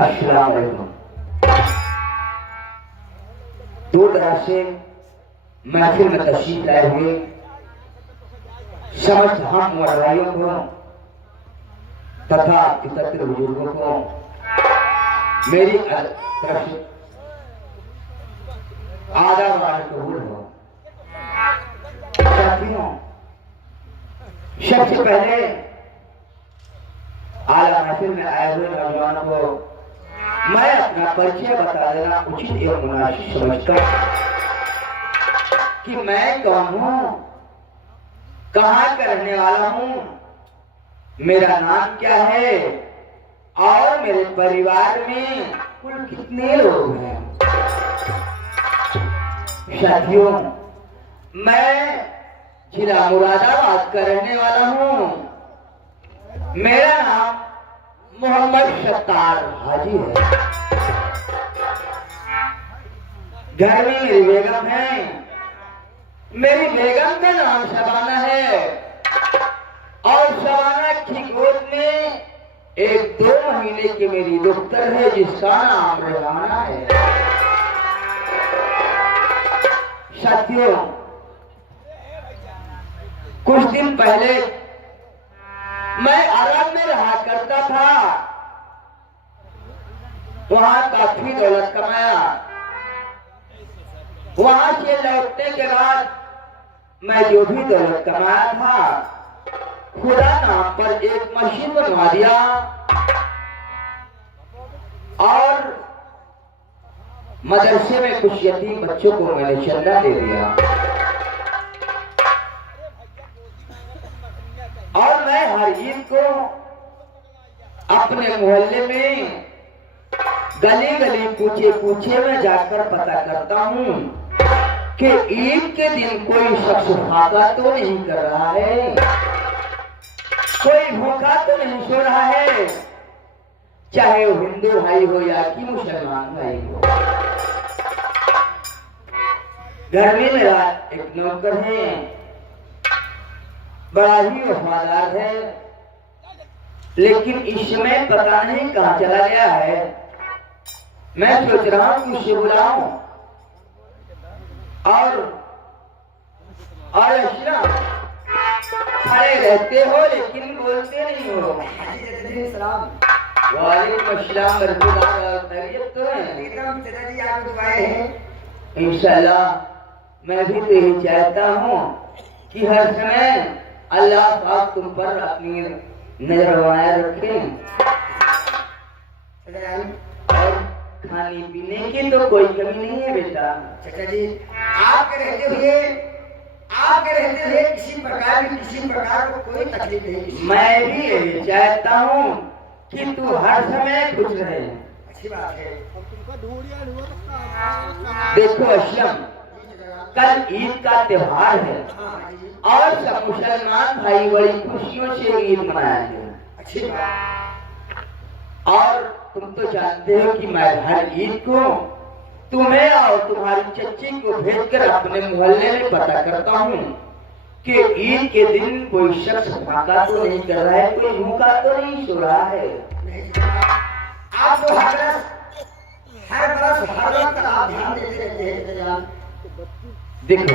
अस्सलाम वालेकुम। दूर दराज से महफिल में तशरीफ लाए हुए समस्त हम मुअर्रियों को तथा इकत्र बुजुर्गों को मेरी तरफ से आदाब व कबूल हो। सबसे पहले आला महफिल में आए हुए नौजवानों को मैं अपना परिचय बता देना उचित एवं मुनासिब समझता कि मैं कौन हूँ, कहाँ का रहने वाला हूँ, मेरा नाम क्या है और मेरे परिवार में कुल कितने लोग हैं। साथियों, मैं जिला मुरादाबाद का रहने वाला हूँ। मेरा नाम मोहम्मद सत्तार हाजी है। घर में मेरी बेगम है। मेरी बेगम का नाम शबाना है और शबाना की गोद में एक 2 महीने की मेरी दुख्तर है जिसका नाम रेहाना है। साथियों, कुछ दिन पहले मैं अरब में रहा करता था। वहां काफी दौलत कमाया। वहां से लौटने के बाद मैं जो भी दौलत कमाया था खुदा नाम पर एक मस्जिद बनवा दिया और मदरसे में कुछ यतीम बच्चों को मैंने चंदा दे दिया। और मैं हर ईद को अपने मोहल्ले में गली गली पूछे पूछे में जाकर पता करता हूँ कि ईद के दिन कोई शख्स फाका तो नहीं कर रहा है, कोई भूखा तो नहीं सो रहा है, चाहे वो हिंदू भाई हो या कि मुसलमान भाई हो। घर में मेरा एक नौकर है, बड़ा ही वफादार है, लेकिन इस समय पता नहीं कहाँ चला गया है। मैं सोच रहा हूँ कि उसे बुलाऊं और अश्रा खड़े रहते हो लेकिन बोलते नहीं हो। वालेकुम अस्सलाम खैरियत तो है? इंशाल्लाह मैं भी तो यही चाहता हूँ कि हर समय अल्लाह पाक तुम पर अपनी नजर बनाए रखे और खाने पीने की तो कोई कमी नहीं है बेटा। चाचा जी, आपके रहते हुए किसी प्रकार को कोई तकलीफ नहीं। मैं भी यही चाहता हूँ कि तू हर समय खुश रहे। अच्छी बात है। देखो असलम, कल ईद का त्योहार है और सब मुसलमान भाई बड़ी खुशियों से ईद मनाएंगे। अच्छी बात। और तुम तो जानते हो कि मैं हर ईद को तुम्हें और तुम्हारी चच्ची को भेजकर अपने मोहल्ले में पता करता हूँ कि ईद के दिन कोई शख्स फाका तो नहीं कर रहा है, कोई भूखा तो नहीं सो रहा है। आप तो हर वक्त आप ध्यान देते रहते हैं। देखो